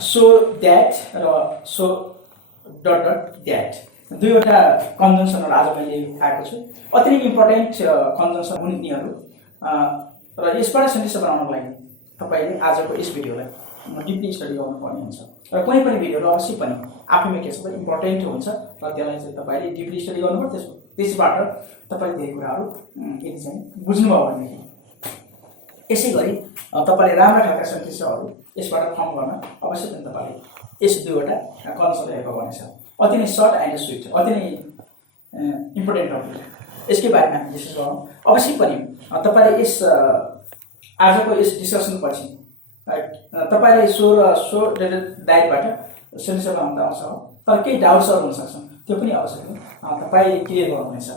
So that र so dot dot that दुईवटा कन्जङ्सनहरू आज मैले आएको छु। अति नै इम्पोर्टेन्ट कन्जङ्सन हुन् यिनीहरू र यसबाट सेन्टेन्स बनाउनको लागि तपाईँले आजको यस भिडियोलाई डिपली स्टडी गर्नुपर्ने हुन्छ र कुनै पनि भिडियोहरू अवश्य पनि आफैमा के छ भने इम्पोर्टेन्ट हुन्छ र त्यसलाई चाहिँ तपाईँले डिपली स्टडी गर्नुपर्छ। त्यसबाट तपाईँले धेरै कुराहरू यदि चाहिँ बुझ्नुभयो भनेदेखि यसै गरी तपाईँले राम्रा खालका सेन्टेन्सहरू यसबाट फर्म गर्न अवश्य पनि तपाईँले यस दुईवटा कन्सेप्ट हेर्नु पर्नेछ। अति नै सर्ट एन्ड स्विट, अति नै इम्पोर्टेन्ट टपिक, यसकै बारेमा हामी डिस्कस गरौँ। अवश्य पनि तपाईँले यस आजको यस डिस्कसनपछि तपाईँले सो डाइटबाट सेन्टेन्स बनाउन आउँछ, तर केही डाउट्सहरू हुनसक्छ, त्यो पनि अवश्य पनि तपाईँले क्लियर गर्नुहुनेछ।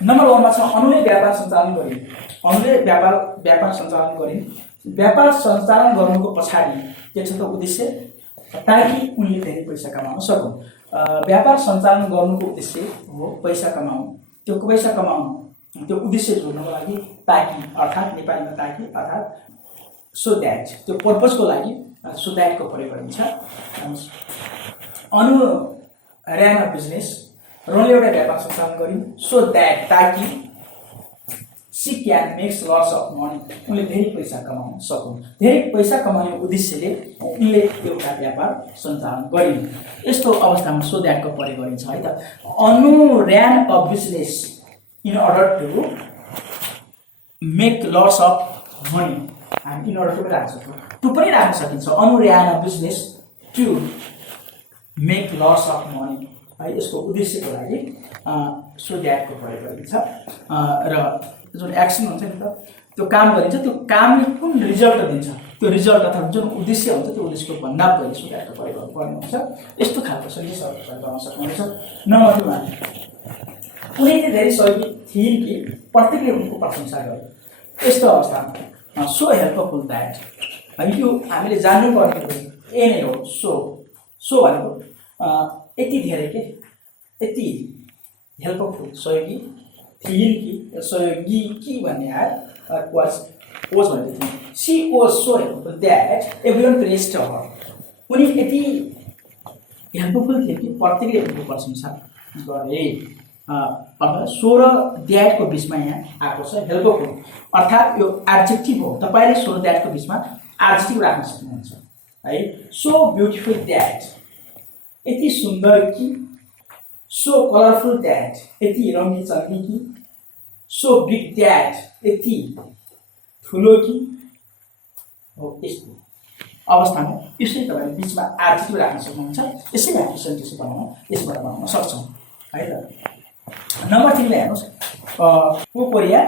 नम्बर 1मा छ अनुले व्यापार सञ्चालन गरिन्। अनुले व्यापार सञ्चालन गरिन्। व्यापार सञ्चालन गर्नुको पछाडि के छ त उद्देश्य, ताकि उनले धेरै पैसा कमाउन सकुन्। व्यापार सञ्चालन गर्नुको उद्देश्य हो पैसा कमाउनु। त्यो पैसा कमाउनु त्यो उद्देश्य जोड्नको लागि ताकि अर्थात् नेपालीमा ताकि अर्थात् सो द्याट, त्यो पर्पजको लागि सो द्याटको प्रयोग गरिन्छ। अनु ऱ्यान अ बिजनेस, रनले एउटा व्यापार सञ्चालन गरिन् सो द्याट ताकि she can makes lots of money, उनले धेरै पैसा कमाउन सकुन्। धेरै पैसा कमाउने उद्देश्यले उनले एउटा व्यापार सञ्चालन गरिन्। यस्तो अवस्थामा सो द्याटको प्रयोग गरिन्छ है त। अनु ran a business in order to make lots of money, हामी इन अर्डर टु पनि राख्न सक्छौँ, टु पनि राख्न सकिन्छ। अनु ran a business to make lots of money है, यसको उद्देश्यको लागि सो द्याटको प्रयोग गरिन्छ। र जुन एक्सन हुन्छ नि त, त्यो काम गरिन्छ, त्यो कामले कुन रिजल्ट दिन्छ, त्यो रिजल्ट अथवा जुन उद्देश्य हुन्छ त्यो उद्देश्यको भन्दा पहिले सो द्याटको प्रयोग गर्नुपर्ने हुन्छ। यस्तो खालको सेन्टेन्सहरू प्रयोग गर्न सक्नुहुन्छ। नम्बर 2मा उनी धेरै सहयोगी थिइन् कि प्रत्येकले उनको प्रशंसा गरे। यस्तो अवस्थामा सो हेल्पफुल द्याट, यो हामीले जान्नुपर्ने ए नै हो। सो भनेको यति धेरै के यति हेल्पफुल सहयोगी थिइन् कि, सहयोगी कि भन्ने आयो वाज भनेको थियो। She was so helpful that everyone praised her, उनी यति हेल्पफुल थिए कि प्रत्येकले उनको प्रशंसा गरे। अर्थात् सो र द्याटको बिचमा यहाँ आएको छ हेल्पफुल, अर्थात् यो एडजेक्टिभ हो। तपाईँले सो र द्याटको बिचमा एडजेक्टिभ राख्न सक्नुहुन्छ है। सो ब्युटिफुल द्याट, यति सुन्दर कि, सो कलरफुल द्याट, यति रङ्गी चङ्गी कि, सो बिग द्याट, यति ठुलो कि हो। यस्तो अवस्थामा यसै तपाईँले बिचमा एडजेक्टिभ राख्न सक्नुहुन्छ। यसै हामी सेन्टेन्स यसबाट बनाउन सक्छौँ है त। नम्बर 3मा हेर्नुहोस्, ऊ कोरिया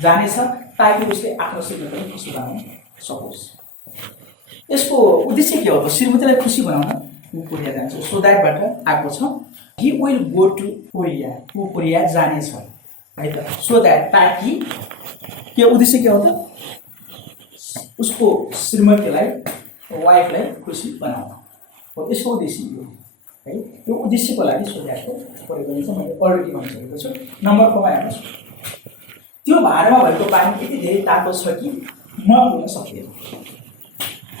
जानेछ ताकि उसले आफ्नो श्रीमती पनि खुसी बनाउन सकोस्। यसको उद्देश्य के हो त, श्रीमतीलाई खुसी बनाउन ऊ कोरिया जान्छ। सो द्याटबाट आएको छ। He will go to Korea, ऊ कोरिया जानेछ है त। सो द्याट ताकि के उद्देश्य के हो त, उसको श्रीमतीलाई वाइफलाई खुसी बनाउन हो। यसको उद्देश्य यो है। यो उद्देश्यको लागि सो द्याटको प्रयोग गरिन्छ, मैले अलरेडी भनिसकेको छु। नम्बर 4मा हेर्नुहोस्, त्यो भाँडामा भएको पानी यति धेरै तातो छ कि म पिउन सक्दिनँ।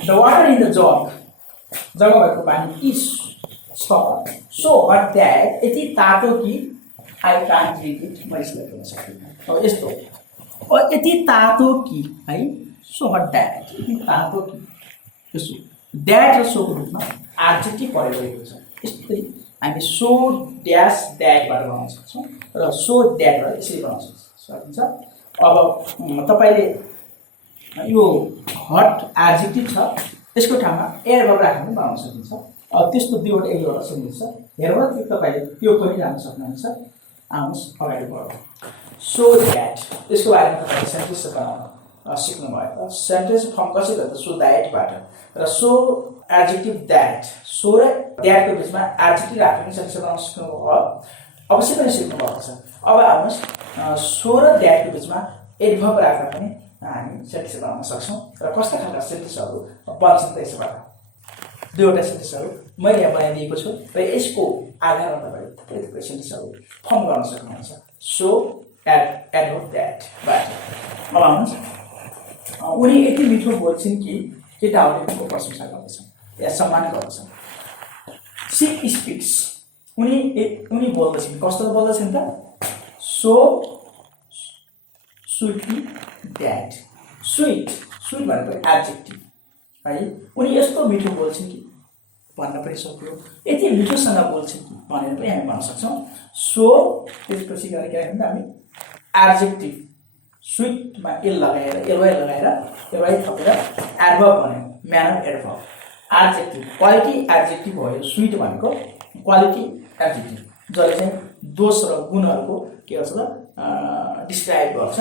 द वाटर इन द जगमा भएको पानी इज सो हट द्याट, यति तातो कि आई कान्ट ड्रिङ्क इट, म यसलाई पिउन सक्दिनँ। अब यस्तो यति तातो कि है, सो हट द्याट, यति तातो कि, यसो द्याट र सोको रूपमा एडजेक्टिभ प्रयोग गरेको छ। यस्तै हामी सो ड्यास द्याटबाट बनाउन सक्छौँ र सो द्याटबाट यसरी बनाउन सकिन्छ। अब तपाईँले यो हट एडजेक्टिभ छ, त्यसको ठाउँमा एयरबल राखेर पनि बनाउन सकिन्छ। त्यस्तो दुईवटा एकवटा सेन्टेन्स छ, हेरेर तपाईँले त्यो पनि राख्न सक्नुहुन्छ। आउनुहोस् अगाडि बढौँ। सो द्याट, त्यसको बारेमा तपाईँले सेन्टेन्स बनाउन सिक्नुभयो। सेन्टेन्स फर्म कसरी गर्छ, सो द्याटबाट र सो एडजेक्टिभ द्याट, सो र द्याटको बिचमा एडजेक्टिभ राखेर पनि सेन्टेन्स बनाउन सिक्नुभयो, अवश्य पनि सिक्नुभएको छ। अब आउनुहोस्, सो र द्याटको बिचमा एडभर्ब राख्दा पनि हामी सेन्टेन्स बनाउन सक्छौँ। र कस्ता खालका सेन्टेन्सहरू बन्छन् त यसबाट, दुईवटा सेन्टेन्सहरू मैले यहाँ बनाइदिएको छु र यसको आधारमा तपाईँले थुप्रै सेन्टेन्सहरू फर्म गर्न सक्नुहुन्छ। So adverb द्याटबाट। अब आउनुहोस्, उनी यति मिठो बोल्छिन् कि केटाहरूले उनको प्रशंसा गर्दछन् या सम्मान गर्दछन्। सी स्पिक्स, उनी बोल्दछिन्, कस्तो बोल्दछिन् त? So sweetly that. स्विट भनेको एडजेक्टिभ है। उनी यस्तो मिठो बोल्छिन् कि भन्न पनि सक्यो, यति मिठोसँग बोल्छिन् कि भनेर पनि हामी भन्न सक्छौँ। सो त्यसपछि गएर के राख्यौँ त हामी? एडजेक्टिभ स्विटमा एल लगाएर एलवाई थपेर एडभर्ब भन्यो, manner adverb. Adjective quality adjective हो यो स्विट भनेको, क्वालिटी एडजेक्टिभ जसले चाहिँ दोष र गुणहरूको के गर्छ त डिस्क्राइब गर्छ।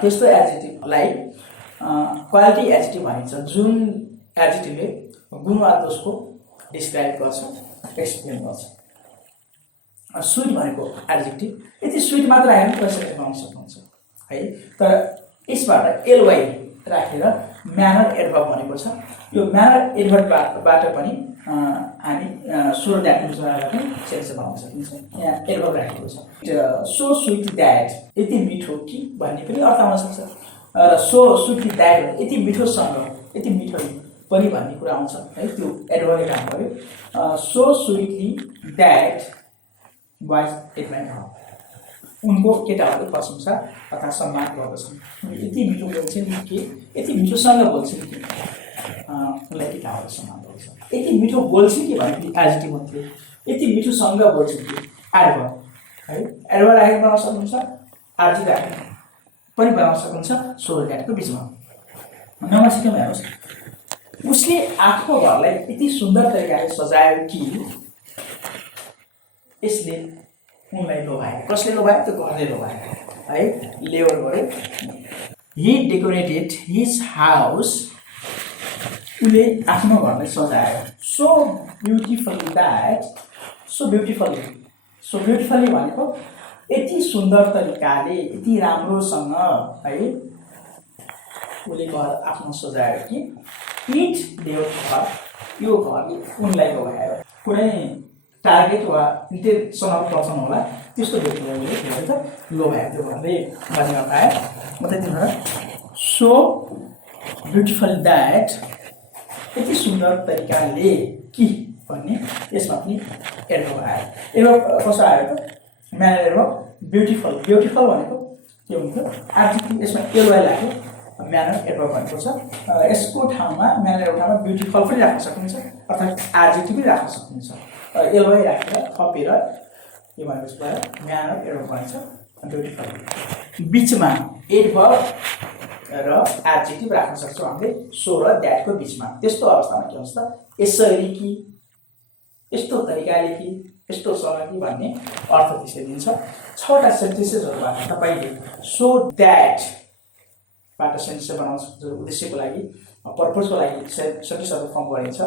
त्यस्तो एडजेक्टिभलाई क्वालिटी एडजेक्टिभ भनिन्छ, जुन एडजेक्टिभले गुण वा दोषको डिस्क्राइब गर्छ, एक्सप्लेन गर्छ। स्विट भनेको एडजेक्टिभ, यति स्विट मात्र हामी कसरी बनाउन सक्नुहुन्छ है। तर यसबाट एलवाई राखेर म्यानर एडभर्ब भनेको छ। यो म्यानर एडभर्बबाट पनि हामी सो द्याट पनि सेन्स बनाउन सकिन्छ। यहाँ एडभर्ब राखेको छ। सो स्विट द्याट, यति मिठो कि भन्ने पनि अर्थ आउन सक्छ। र सो स्विटली द्याट यति मिठोसँग, यति मिठो पनि भन्ने कुरा आउँछ है, त्यो एडभर्बले काम गर्यो। सो स्विटली द्याट वाज एडमायर्ड, उनको केटाहरूले प्रशंसा तथा सम्मान गर्दछन्। यति मिठो बोल्छन् कि यति मिठोसँग बोल्छन् कि उनलाई केटाहरूले सम्मान गर्छ। यति मिठो बोल्छन् कि भनेपछि एडजेक्टिभ हुन्थ्यो, यति मिठोसँग बोल्छन् कि एडभर्ब है। एडभर्ब राखेर बनाउन सक्नुहुन्छ, एडजेक्टिभ राखेर पनि बनाउन सक्नुहुन्छ सो द्याटको बिचमा। नम्बर 6 मा हेर्नुहोस्, उसले आफ्नो घरलाई यति सुन्दर तरिकाले सजायो कि यसले उनलाई लोभायो। कसले लोभायो? त्यो घरले लोभायो है, लेबर गऱ्यो। हि डेकोरेटेड हिज हाउस, उसले आफ्नो घरलाई सजायो so beautifully that, so beautifully भनेको यति सुन्दर तरिकाले, यति राम्रोसँग है उसले घर आफ्नो सजायो कि इट देव, यो घरले उनलाई लोभायो। कुनै टार्गेट वा इन्टेन्सनल पर्सन होला, त्यस्तो व्यक्तिलाई के भन्छ लोभायो त्यो घरले भन्ने अर्थ आयो। म त्यति भएर सो ब्युटिफुल द्याट, यति सुन्दर तरिकाले कि भन्ने यसमा पनि एडभर्ब आयो। एडभर्ब कसो आयो त? म्यानर एडभर्ब ब्युटिफुल भनेको के हुन्थ्यो? एडजेक्टिभ, यसमा एलवाई लाग्यो, म्यानर एडभर्ब भनेको छ। यसको ठाउँमा म्यानर एडभर्ब ठाउँमा ब्युटिफुल पनि राख्न सक्नुहुन्छ, अर्थात् एडजेक्टिभ पनि राख्न सक्नुहुन्छ। एलवाई राखेर थपेर के भनेको छ? म्यानर एडभर्ब भन्छ ब्युटिफुल। बिचमा एडभर्ब र एडजेक्टिभ राख्न सक्छौँ हामीले सो र द्याटको बिचमा। त्यस्तो अवस्थामा के हुन्छ त? यसरी कि, यस्तो तरिकाले कि, यस्तोसँग कि भन्ने अर्थ त्यसले दिन्छ। 6वटा सेन्टेन्सेसहरूबाट तपाईँले सो द्याटबाट सेन्टेन्स बनाउन सक्नुहुन्छ। उद्देश्यको लागि, पर्पजको लागि सेन्टेन्सहरू फर्म गरिन्छ।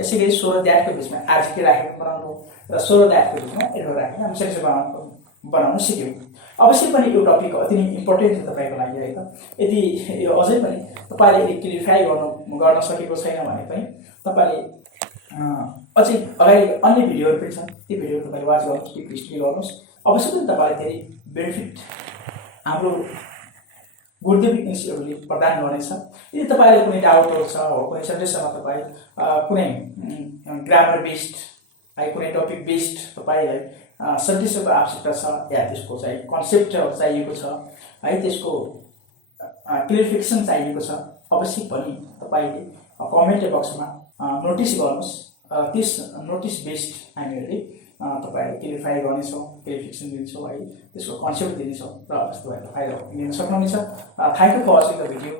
यसैले सो र द्याटको बिचमा एडजेक्टिभ राखेर बनाउनु र सो र द्याटको बिचमा एडभर्ब राखेर हामी सेन्टेन्स बनाउन सिक्यौँ। अवश्य पनि यो टपिक अति नै इम्पोर्टेन्ट छ तपाईँको लागि है त। यदि यो अझै पनि तपाईँले यदि क्लियरिफाई गर्न सकेको छैन भने पनि तपाईँले अझै अगाडि अन्य भिडियोहरू पनि छन्, ती भिडियोहरू तपाईँले वाच गर्नुहोस्, टिप स्टडी गर्नुहोस्। अवश्य पनि तपाईँलाई धेरै बेनिफिट हाम्रो गुरुदेव इन्स्टिट्युटले प्रदान गर्नेछ। यदि तपाईँले कुनै डाउटहरू छ, कुनै सेन्टेन्समा तपाईँ कुनै ग्रामर बेस्ड है, कुनै टपिक बेस्ड तपाईँलाई सेन्टेन्सको आवश्यकता छ या त्यसको चाहिँ कन्सेप्टहरू चाहिएको छ है, त्यसको क्लियरिफिकेसन चाहिएको छ, अवश्य पनि तपाईँले कमेन्ट बक्समा नोटिस गर्नुहोस्। त्यस नोटिस बेस्ड हामीहरूले तपाईँहरूले क्लियरिफाई गर्नेछौँ, क्लियरिफिकेसन दिन्छौँ है, त्यसको कन्सेप्ट दिनेछौँ र तपाईँहरूले फाइदा लिन सक्नुहुनेछ। Thank you for watching the video.